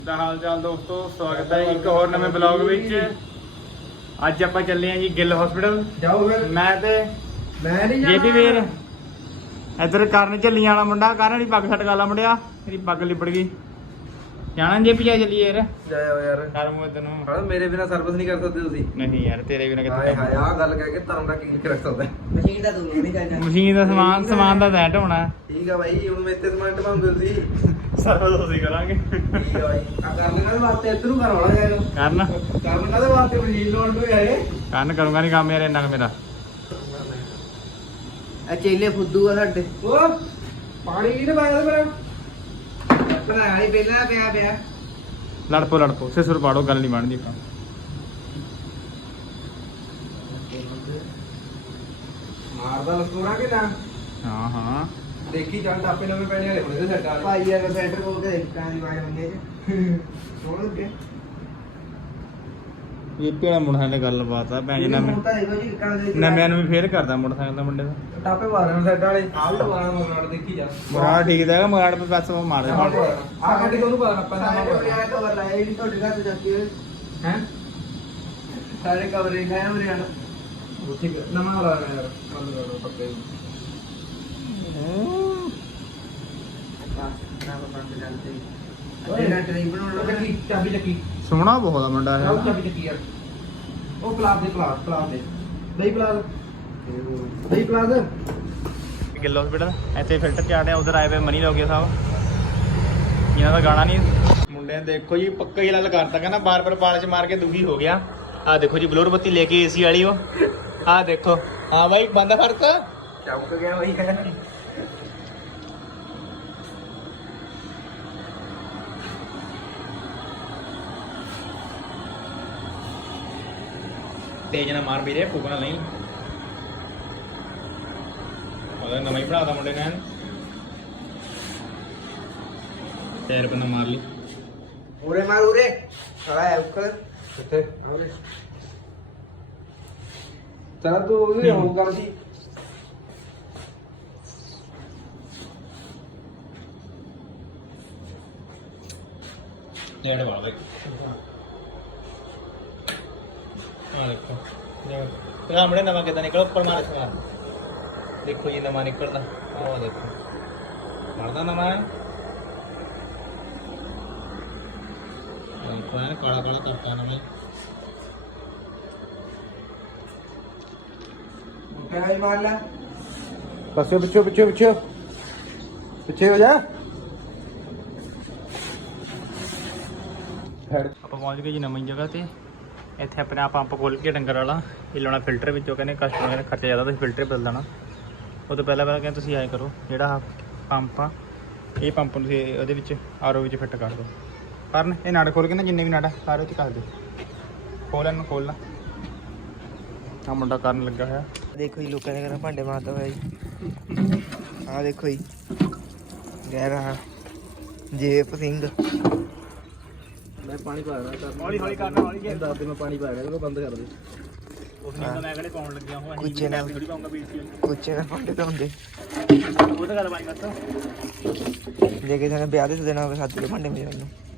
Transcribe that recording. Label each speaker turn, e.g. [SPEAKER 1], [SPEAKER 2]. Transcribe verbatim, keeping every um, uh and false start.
[SPEAKER 1] ਦਾ ਹਾਲ ਚਾਲ ਦੋਸਤੋ, ਸਵਾਗਤ ਹੈ ਇੱਕ ਹੋਰ ਨਵੇਂ ਬਲੌਗ ਵਿੱਚ। ਅੱਜ ਆਪਾਂ ਚੱਲੇ ਆਂ ਜੀ ਗਿੱਲ ਹਸਪੀਟਲ।
[SPEAKER 2] ਜਾਓ ਫਿਰ।
[SPEAKER 1] ਮੈਂ ਤੇ
[SPEAKER 2] ਮੈਂ ਨਹੀਂ
[SPEAKER 1] ਜੇ ਵੀ ਵੀਰ ਇੱਧਰ ਕਰਨ ਝੱਲੀਆਂ ਵਾਲਾ ਮੁੰਡਾ, ਕਰਨ ਵਾਲੀ ਪੱਗ ਛੱਡ ਗਾਲਾ ਮੁੰਡਿਆ, ਮੇਰੀ ਪੱਗ ਲਿਬੜ ਗਈ। ਜਾਣਾ ਜੇ ਵੀ ਚੱਲੀਏ ਯਾਰ।
[SPEAKER 2] ਜਾਓ ਯਾਰ।
[SPEAKER 1] ਕਰ ਮੂੰਹ ਤੈਨੂੰ।
[SPEAKER 2] ਹਾਂ ਮੇਰੇ ਬਿਨਾ ਸਰਵਿਸ ਨਹੀਂ ਕਰ ਸਕਦੇ ਤੁਸੀਂ।
[SPEAKER 1] ਨਹੀਂ ਯਾਰ ਤੇਰੇ ਬਿਨਾਂ
[SPEAKER 2] ਹਾਏ
[SPEAKER 1] ਕਿੱਥੇ
[SPEAKER 2] ਹਾਏ ਆਹ ਗੱਲ ਕਹਿ ਕੇ ਧਰਮ ਦਾ ਕੀ ਰੱਖ ਸਕਦਾ।
[SPEAKER 3] ਮਸ਼ੀਨ ਦਾ ਤੂੰ ਨਹੀਂ ਕਰਨਾ।
[SPEAKER 1] ਮਸ਼ੀਨ ਦਾ ਸਮਾਨ ਸਮਾਨ ਦਾ ਤੈਂ ਢੋਣਾ।
[SPEAKER 2] ਠੀਕ ਆ ਬਾਈ, ਹੁਣ ਮੇਰੇ ਤੇ ਸਮਾਨ ਢਵਾਉਂਦੇ ਤੁਸੀਂ।
[SPEAKER 1] ਸਰਵਿਸ ਅਸੀਂ ਕਰਾਂਗੇ।
[SPEAKER 2] ਠੀਕ ਆ ਬਾਈ। ਆ ਕਰਨ ਕਾਹਦੇ ਵਾਸਤੇ ਇੱਧਰ ਨੂੰ ਕਰਵਾਉਣਾ ਜਾਏਗਾ।
[SPEAKER 1] ਕਰਨ
[SPEAKER 2] ਕਰਨ ਕਾਹਦੇ ਵਾਸਤੇ ਮਸ਼ੀਨ ਲਾਉਣ ਤੋਂ ਆਏ।
[SPEAKER 1] ਕਰਨ ਕਰੂੰਗਾ ਨਹੀਂ ਕੰਮ ਯਾਰ ਇੰਨਾ ਕੁ ਮੇਰਾ।
[SPEAKER 3] ਆ ਚੇਲੇ ਫੁੱਦੂ ਆ ਸਾਡੇ।
[SPEAKER 2] ਉਹ ਪਾਣੀ ਵੀ ਨਾ ਪਾਇਆ ਮੇਰਾ।
[SPEAKER 3] ਭਰਾ ਨਹੀਂ ਪਹਿਲਾਂ ਪਿਆ ਪਿਆ।
[SPEAKER 1] ਲੜ ਪੋ ਲੜ ਪੋ ਸਿਸਰ ਪਾੜੋ, ਗੱਲ ਨਹੀਂ ਬਣਦੀ ਆਪਾਂ।
[SPEAKER 2] ਮਾਰਦਾ ਲਸਤੋਰਾ ਕਿ ਨਾ।
[SPEAKER 1] ਹਾਂ ਹਾਂ
[SPEAKER 2] ਦੇਖੀ ਚੱਲ ਟਾਪੇ ਨਵੇਂ ਪੈਣੇ ਵਾਲੇ ਹੁੰਦੇ ਸੈੱਟ ਵਾਲੇ।
[SPEAKER 3] ਭਾਈ ਯਾਰ ਸੈਂਟਰ ਕੋਲ ਕੇ ਦੇਖ ਕਾਂ ਦੀ ਵਾਰ ਹੁੰਦੀ ਹੈ। ਸੋਹਣ ਲੱਗੇ।
[SPEAKER 1] ਵੀਪੀ ਵਾਲਾ ਮੁੰਡਾ ਨੇ ਗੱਲਬਾਤ ਆ ਭੈਣ ਜੀ
[SPEAKER 3] ਹੁਣ
[SPEAKER 1] ਨਵੇਂ
[SPEAKER 3] ਤਾਂ ਦੇਖੋ ਜੀ ਕਾਂ ਦੇ
[SPEAKER 1] ਨਵਿਆਂ ਨੂੰ ਵੀ ਫੇਰ ਕਰਦਾ ਮੋਟਰਸਾਈਕਲ ਦਾ ਮੁੰਡੇ ਦਾ।
[SPEAKER 2] ਟਾਪੇ ਮਾਰਨ ਸੈੱਟ ਵਾਲੇ ਆ ਵੀ ਮਾਰਨ ਮਗਾੜ ਦੇਖੀ ਜਾ।
[SPEAKER 1] ਮਰਾੜ ਠੀਕ ਦਾ ਮਰਾੜ ਪੇ ਬਸ ਉਹ ਮਾਰ ਦੇ।
[SPEAKER 2] ਆ ਕੱਢ ਕੇ ਉਹਨੂੰ ਪਤਾ ਆਪਾਂ
[SPEAKER 3] ਸਾਡੇ
[SPEAKER 2] ਨਾ
[SPEAKER 3] ਕੋਲ ਆਇਆ ਕਵਰ ਲਾਇਆ ਹੀ ਤੁਹਾਡੇ ਘਰ ਤੋਂ ਜਾ ਕੇ
[SPEAKER 2] ਹੈ
[SPEAKER 3] ਸਾਰੇ ਕਵਰ ਲਾਇਆ ਮੇਰੇ ਨਾਲ।
[SPEAKER 2] ਉਹ ਠੀਕ ਨਵਾਂ ਲਾ ਰਿਹਾ ਯਾਰ ਬੰਦ ਕਰ ਦੋ ਪੱਕੇ।
[SPEAKER 3] ਨਾ ਬੰਦ ਕਰਦੇ ਅੱਡੇ ਨਾਲ ਟ੍ਰੇਨ ਬਣਾਉਣ ਲੱਗਾ।
[SPEAKER 2] ਚੱਕੀ ਚਾਬੀ ਚੱਕੀ
[SPEAKER 1] ਸੋਹਣਾ ਬਹੁਤ ਆ ਮੁੰਡਾ
[SPEAKER 2] ਆਹ
[SPEAKER 1] ਇਹ।
[SPEAKER 2] ਚਾਬੀ ਚੱਕੀ ਯਾਰ। ਉਹ ਪਲਾਸ ਦੇ ਪਲਾਸ ਪਲਾਸ ਦੇ ਦਹੀਂ ਪਲਾਸ ਦਹੀਂ ਪਲਾਸ।
[SPEAKER 1] ਗਿੱਲ ਹਸਪੀਟਲ ਇੱਥੇ ਫਿਲਟਰ ਚਾੜਿਆ, ਉਧਰ ਆਏ ਵੇ ਮਨੀ ਲੋਗੇ ਸਾਹਿਬ। ਇਹਨਾਂ ਦਾ ਗਾਣਾ ਨਹੀਂ ਮੁੰਡੇ ਨੇ ਦੇਖੋ ਜੀ ਪੱਕਾ ਹੀ ਲੱਲ ਕਰਤਾ, ਕਹਿੰਦਾ ਬਾਰ ਬਾਰ ਪਾਲ ਚ ਮਾਰ ਕੇ ਦੁਖੀ ਹੋ ਗਿਆ। ਆਹ ਦੇਖੋ ਜੀ ਬਲੋਰ ਬੱਤੀ ਲੈ ਕੇ ਏਸੀ ਵਾਲੀ ਉਹ। ਆਹ ਦੇਖੋ ਹਾਂ ਬਾਈ ਬੰਦਾ ਫਰਕ
[SPEAKER 2] ਚਮਕ ਗਿਆ ਬਈ ਹੈ।
[SPEAKER 1] ਤੇਜ ਨਾ ਮਾਰ ਵੀਰੇ, ਫੂਕਣਾ ਨਹੀਂ। ਉਹਦਾ ਨਵਾਂ ਹੀ ਬਣਾਤਾ ਮੁੰਡੇ ਨੇ। ਤੇਰੇ ਬੰਦਾ ਮਾਰ ਲਈ।
[SPEAKER 3] ਉਰੇ ਮਾਰ ਉਰੇ ਸਾਲਾ ਹੈ ਉੱਕਰ
[SPEAKER 2] ਕਿੱਥੇ ਆਉਰੇ ਚਲ ਤੂੰ ਉਹਦੀ ਹੋ ਕਰਦੀ।
[SPEAKER 1] ਨੇੜੇ ਵਾਲਾ ਦੇਖ। ਆ ਦੇਖੋ ਤੇ ਸਾਹਮਣੇ ਨਵਾਂ ਕਿੱਦਾਂ ਨਿਕਲ ਉੱਪਰ ਮਾਰ ਸਵਾਰ। ਦੇਖੋ ਜੀ ਨਵਾਂ ਨਿਕਲਦਾ। ਆਹ ਦੇਖੋ ਮਰਦਾ ਨਵਾਂ ਹੈ। ਪੁਰਾਣਾ ਕਾਲਾ ਕਾਲਾ ਕਰਤਾ ਨਵੇਂ।
[SPEAKER 2] ਕਿਹੜਾ ਮਾਰ ਲੈ ਪਾਸੇ ਪਿੱਛੇ ਪਿੱਛੇ ਪਿੱਛੇ ਪਿੱਛੇ ਹੋ ਜਾ।
[SPEAKER 1] ਆਪਾਂ ਪਹੁੰਚ ਗਏ ਜੀ ਨਵੀਂ ਜਗ੍ਹਾ ਤੇ। ਇੱਥੇ ਆਪਣਾ ਪੰਪ ਖੋਲ ਕੇ ਡੰਗਰ ਵਾਲਾ ਇਹ ਲਾਉਣਾ ਫਿਲਟਰ ਵਿੱਚੋਂ। ਕਹਿੰਦੇ ਕਸਟਮਰ ਨੇ ਖਰਚਾ ਜ਼ਿਆਦਾ, ਤੁਸੀਂ ਫਿਲਟਰ ਬਦਲ ਦੇਣਾ। ਉਹ ਤੋਂ ਪਹਿਲਾਂ ਪਹਿਲਾਂ ਕਹਿੰਦੇ ਤੁਸੀਂ ਆਏ ਕਰੋ, ਜਿਹੜਾ ਪੰਪ ਆ ਇਹ ਪੰਪ ਨੂੰ ਤੁਸੀਂ ਉਹਦੇ ਵਿੱਚ ਆਰ ਓ ਵਿੱਚ ਫਿੱਟ ਕਰ ਦਿਓ। ਕਰਨ ਇਹ ਨਟ ਖੋਲ ਕੇ ਨਾ, ਜਿੰਨੇ ਵੀ ਨਟ ਆ ਸਾਰੇ ਵਿੱਚ ਕਰ ਦਿਓ। ਖੋਲ ਇਹਨੂੰ ਖੋਲ ਲਾ। ਆ ਮੁੰਡਾ ਕਰਨ ਲੱਗਾ ਹੋਇਆ।
[SPEAKER 3] ਦੇਖੋ ਜੀ ਲੋਕਾਂ ਦੇ ਘਰ ਭਾਂਡੇ ਮਾਰਦਾ ਹੋਇਆ ਜੀ। ਆਹ ਦੇਖੋ ਜੀ ਗਹਿਰਾ ਜੇਪ ਸਿੰਘ।
[SPEAKER 2] ਮੈਂ ਪਾਣੀ ਪਾ ਰਿਹਾ
[SPEAKER 1] ਹੌਲੀ ਹੌਲੀ ਕਰਨਾ, ਹੌਲੀ ਜੇ
[SPEAKER 2] ਦੱਸ ਦੇ ਮੈਂ ਪਾਣੀ ਪਾ ਰਿਹਾ ਉਹ ਬੰਦ ਕਰ ਦੇ।
[SPEAKER 1] ਉਸ ਨੇ ਤਾਂ ਮੈਂ ਕਿਹੜੇ ਪਾਉਣ ਲੱਗਿਆ ਉਹ ਅਸੀਂ
[SPEAKER 3] ਕੁਛ ਨਾ
[SPEAKER 1] ਥੋੜੀ ਪਾਉਂਗਾ ਬੀਚ ਵਿੱਚ।
[SPEAKER 3] ਕੁਛ ਨਾ ਭਾਂਡੇ ਧੋਂਦੇ।
[SPEAKER 1] ਉਹ ਤਾਂ ਗੱਲ ਬਾਈ ਕਰਤਾ।
[SPEAKER 3] ਜੇ ਕਿਸੇ ਨੇ ਵਿਆਹ ਦੇ ਦਿਨ ਹੋਵੇ ਸੱਤ ਦੇ ਭਾਂਡੇ ਮੇਰੇ ਨੂੰ।